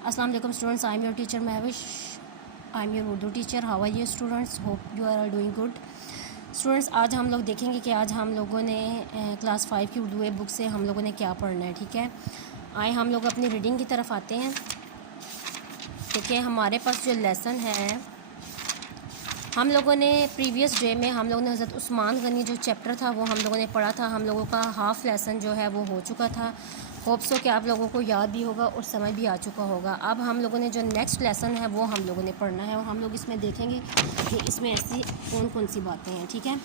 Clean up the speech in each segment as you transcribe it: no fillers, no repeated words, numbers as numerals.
Assalamu alaikum students, I am your teacher Mahwish. I am your Urdu teacher. How are you students? Hope you are all doing good. Students आज हम लोग देखेंगे कि आज हम लोगों ने क्लास 5 की उर्दू बुक से हम लोगों ने क्या पढ़ना है। ठीक है, आए हम लोग अपनी रीडिंग की तरफ आते हैं। ठीक है, हमारे पास जो लेसन है, हम लोगों ने प्रीवियस डे में हम लोगों ने हज़रत उस्मान गनी जो चैप्टर था वो हम लोगों ने पढ़ा था। हम लोगों का हाफ़ लेसन जो है वो हो चुका था। होप सो कि आप लोगों को याद भी होगा और समझ भी आ चुका होगा। अब हम लोगों ने जो नेक्स्ट लेसन है वो हम लोगों ने पढ़ना है और हम लोग इसमें देखेंगे कि इसमें ऐसी कौन कौन सी बातें हैं। ठीक है,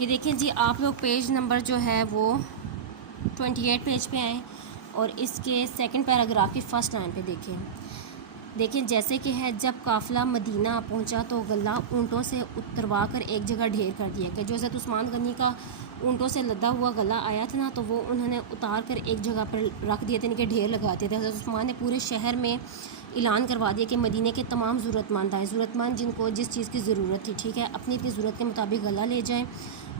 ये देखें जी, आप लोग पेज नंबर जो है वो 28 पेज पे आएँ और इसके सेकंड पैराग्राफ की फ़र्स्ट लाइन पे देखें जैसे कि है, जब काफ़िला मदीना पहुंचा तो गला ऊँटों से उतरवा कर एक जगह ढेर कर दिया कि जो हज़रत उस्मान गनी का ऊँटों से लदा हुआ गला आया था ना, तो वो उन्होंने उतार कर एक जगह पर रख दिए थे, इनके ढेर लगाते थे। हज़रत उस्मान ने पूरे शहर में ऐलान करवा दिया कि मदीने के तमाम ज़रूरतमंद आएँ, ज़रूरतमंद जिनको जिस चीज़ की ज़रूरत थी, ठीक है, अपनी अपनी ज़रूरत के मुताबिक गला ले जाएँ।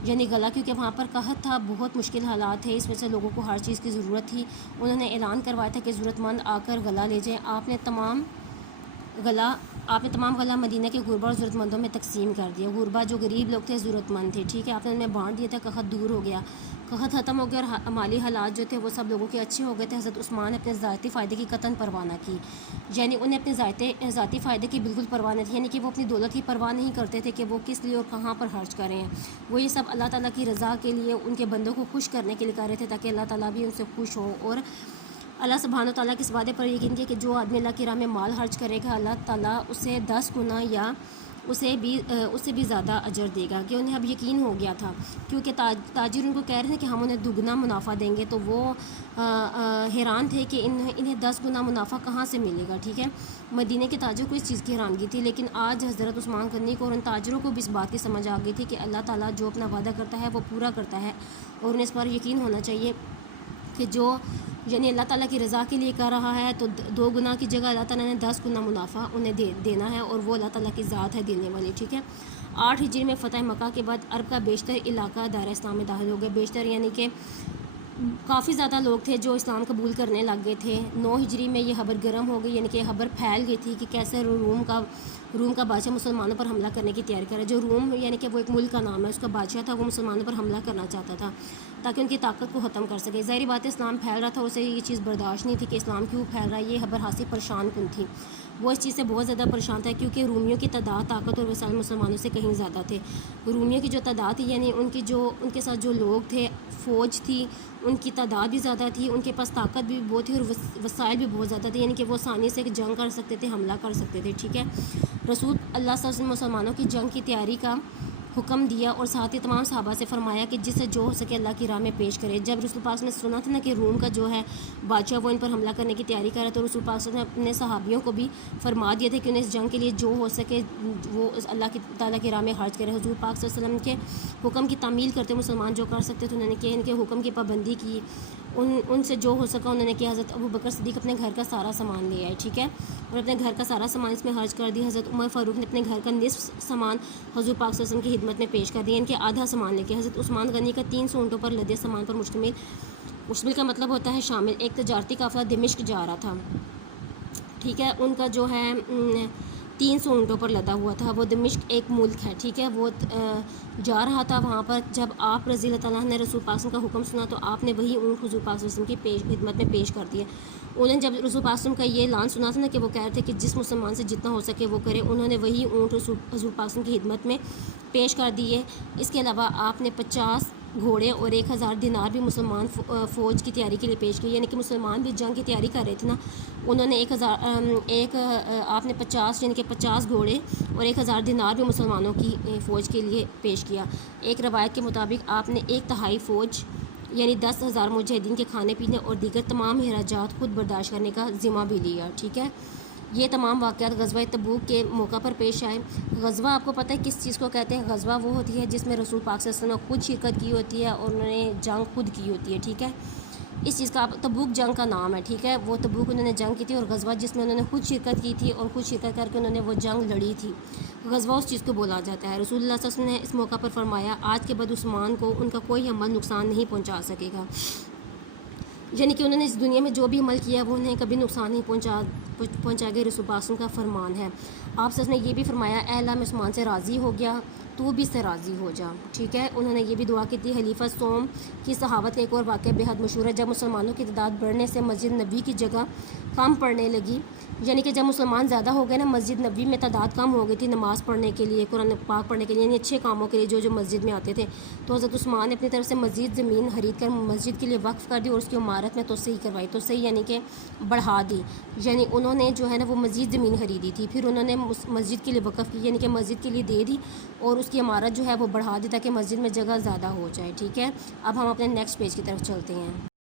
यानी गला, क्योंकि वहाँ पर कहत था, बहुत मुश्किल हालात थे, इस वजह से लोगों को हर चीज़ की ज़रूरत थी। उन्होंने ऐलान करवाया था कि ज़रूरतमंद आकर गला ले जाएँ। आपने तमाम गला मदीना के गुरबा और ज़रूरतमंदों में तकसीम कर दिया। गुरबा जो गरीब लोग थे, ज़रूरतमंद थे, ठीक है, आपने उन्हें बांट दिया था। कहत दूर हो गया, कहत ख़त्म हो गया और माली हालात जो थे वो सब लोगों के अच्छे हो गए थे। हज़रत उस्मान ने अपने ज़ाती फ़ायदे की कतन परवाह न की, यानी उन्हें अपने ज़ाती फ़ायदे की बिल्कुल परवाह नहीं थी, यानी कि वो अपनी दौलत की परवाह नहीं करते थे कि वो किस लिए और कहाँ पर खर्च करें। वो ये सब अल्लाह ताला की रज़ा के लिए, उनके बंदों को खुश करने के लिए कर रहे थे, ताकि अल्लाह ताला भी उनसे खुश हो। और अल्लाह सुब्हानो तआला के इस वादे पर यकीन किया कि जो आदमी अल्लाह की राह में माल खर्च करेगा, अल्लाह ताला उसे 10 गुना या उससे भी ज़्यादा अजर देगा। कि उन्हें अब यकीन हो गया था, क्योंकि ताजिर उनको कह रहे थे कि हम उन्हें दुगना मुनाफा देंगे, तो वो हैरान थे कि इन्हें 10 गुना मुनाफा कहाँ से मिलेगा। ठीक है, मदीने के ताजिर को इस चीज़ की हैरानगी थी, लेकिन आज हज़रत उस्मान गनी को और उन ताजिरों को भी इस बात की समझ आ गई थी कि अल्लाह ताला जो अपना वादा करता है वो पूरा करता है, और उन्हें इस पर यकीन होना चाहिए कि जो यानी अल्लाह ताला की रज़ा के लिए कर रहा है, तो 2 गुना की जगह अल्लाह ताला ने 10 गुना मुनाफा उन्हें देना है, और वो अल्लाह ताला की ज़ात है देने वाली। ठीक है, 8 हिजरी में फ़तह मक्का के बाद अरब का बेशतर इलाका दायरा इस्लाम में दाखिल हो गया। बेशतर यानी कि काफ़ी ज़्यादा लोग थे जो इस्लाम कबूल करने लग गए थे। 9 हिजरी में ये खबर गर्म हो गई, यानी कि खबर फैल गई थी कि कैसे रूम का बादशाह मुसलमानों पर हमला करने की तैयारी करे। जो रूम यानी कि वो एक मुल्क का नाम है, उसका बादशाह था, वो मुसलमानों पर हमला करना चाहता था ताकि उनकी ताकत को ख़त्म कर सके। ज़ाहिर बात है, इस्लाम फैल रहा था, उसे ये चीज़ बर्दाश्त नहीं थी कि इस्लाम क्यों फैल रहा है। ये खबर हासिल परेशान कन थी, वो इस चीज़ से बहुत ज़्यादा परेशान था, क्योंकि रूमियों की तादाद, ताकत और वसाइल मुसलमानों से कहीं ज़्यादा थे। रूमियों की जो तादाद थी, यानी उनके साथ जो लोग थे, फ़ौज थी, उनकी तादाद भी ज़्यादा थी, उनके पास ताकत भी बहुत थी और वसाइल भी बहुत ज़्यादा थे, यानी कि वो आसानी से जंग कर सकते थे, हमला कर सकते थे। ठीक है, रसूल अल्लाह सल्लल्लाहु अलैहि वसल्लम मुसलमानों की जंग की तैयारी का हुक्म दिया और साथ ही तमाम सहाबा से फरमाया कि जिससे जो हो सके अल्लाह की राह में पेश करे। जब रसूल पाक ने सुना था ना कि रूम का जो है बादशाह वो इन पर हमला करने की तैयारी कर रहा है, तो रसूल पाक ने अपने सहाबियों को भी फरमा दिया था कि उन्हें इस जंग के लिए जो हो सके वो अल्लाह की ताला की राह में खर्च करें। हुज़ूर पाक सल्लल्लाहु अलैहि वसल्लम के हुक्म की तामील करते मुसलमान जो कर सकते थे उन्होंने किया, इनके हुक्म की पाबंदी की, उनसे जो हो सका उन्होंने किया। हज़रत अबू बकर सिद्दीक़ अपने घर का सारा सामान ले आए, ठीक है, और अपने घर का सारा सामान इसमें खर्च कर दिया। हज़रत उमर फ़ारूक ने अपने घर का निस्फ़ सामान हुज़ूर पाक सल्लल्लाहु अलैहि वसल्लम की खिदमत में पेश कर दिया। इनके आधा सामान लेके हज़रत उस्मान गनी का 300 ऊँटों पर लदे सामान पर मुश्तमिल का मतलब होता है शामिल एक तजारती काफ़िला दिमिश्क जा रहा था। ठीक है, उनका जो है 300 ऊँटों पर लदा हुआ था। वो दिमिश्क एक मुल्क है, ठीक है, वो जा रहा था वहाँ पर। जब आप रज़ी अल्लाह ताला ने रसूल पाक का हुक्म सुना, तो आपने वही ऊँट हुज़ूर पाक की खिदमत में पेश कर दिए। उन्होंने जब रसूल पाक का ये ऐलान सुना था ना कि वो कह रहे थे कि जिस मुसलमान से जितना हो सके वो करे, उन्होंने वही ऊँट हुज़ूर पाक की खिदमत में पेश कर दिए। इसके अलावा आपने 50 घोड़े और 1000 दिनार भी मुसलमान फ़ौज की तैयारी के लिए पेश किए, यानी कि मुसलमान भी जंग की तैयारी कर रहे थे ना। उन्होंने आपने 50 यानी कि 50 घोड़े और 1000 दिनार भी मुसलमानों की फ़ौज के लिए पेश किया। एक रवायत के मुताबिक आपने 1/3 फ़ौज यानी 10,000 मुजाहिदीन के खाने पीने और दीगर तमाम खराजात खुद बर्दाश्त करने का ज़िम्मा भी लिया। ठीक है, ये तमाम वाक़यात ग़ज़वा तबूक के मौका पर पेश आए। ग़ज़वा आपको पता है किस चीज़ को कहते हैं? ग़ज़वा वो होती है जिसमें रसूल पाक सल्लल्लाहु अलैहि वसल्लम खुद शिरकत की होती है और उन्होंने जंग खुद की होती है। ठीक है, इस चीज़ का तबूक जंग का नाम है। ठीक है, वो तबूक उन्होंने जंग की थी, और ग़ज़वा जिसमें उन्होंने खुद शिरकत की थी और खुद शिरकत करके उन्होंने वो जंग लड़ी थी, ग़ज़वा उस चीज़ को बोला जाता है। रसूलुल्लाह सल्लल्लाहु अलैहि वसल्लम ने इस मौका पर फरमाया, आज के बाद उस्मान को उनका कोई अमल नुकसान नहीं पहुँचा सकेगा। یعنی کہ انہوں نے اس دنیا میں جو بھی عمل کیا وہ انہیں کبھی نقصان نہیں پہنچا گئے. رسول پاک کا فرمان ہے. آپ صلی اللہ علیہ وسلم نے یہ بھی فرمایا اے اللہ میں عثمان سے راضی ہو گیا تو بھی اس سے راضی ہو جا. ٹھیک ہے. انہوں نے یہ بھی دعا کی تھی. خلیفہ سوم کی صحابت کا ایک اور واقعہ بے حد مشہور ہے. جب مسلمانوں کی تعداد بڑھنے سے مسجد نبوی کی جگہ کم پڑنے لگی، یعنی کہ جب مسلمان زیادہ ہو گئے نا، مسجد نبوی میں تعداد کم ہو گئی تھی نماز پڑھنے کے لیے، قرآن پاک پڑھنے کے لیے، یعنی اچھے کاموں کے لیے جو مسجد میں آتے تھے، تو حضرت عثمان نے اپنی طرف سے مزید زمین خرید کر مسجد کے لیے وقف کر دی اور اس کی عمارت میں توسیع کروائی. توسیع یعنی کہ بڑھا دی. یعنی انہوں نے جو ہے نا وہ مزید زمین خریدی تھی، پھر انہوں نے مسجد کے لیے وقف کی، یعنی کہ مسجد کے لیے دے دی اور اس کی عمارت جو ہے وہ بڑھا دی تاکہ مسجد میں جگہ زیادہ ہو جائے. ٹھیک ہے. اب ہم اپنے نیکسٹ پیج کی طرف چلتے ہیں.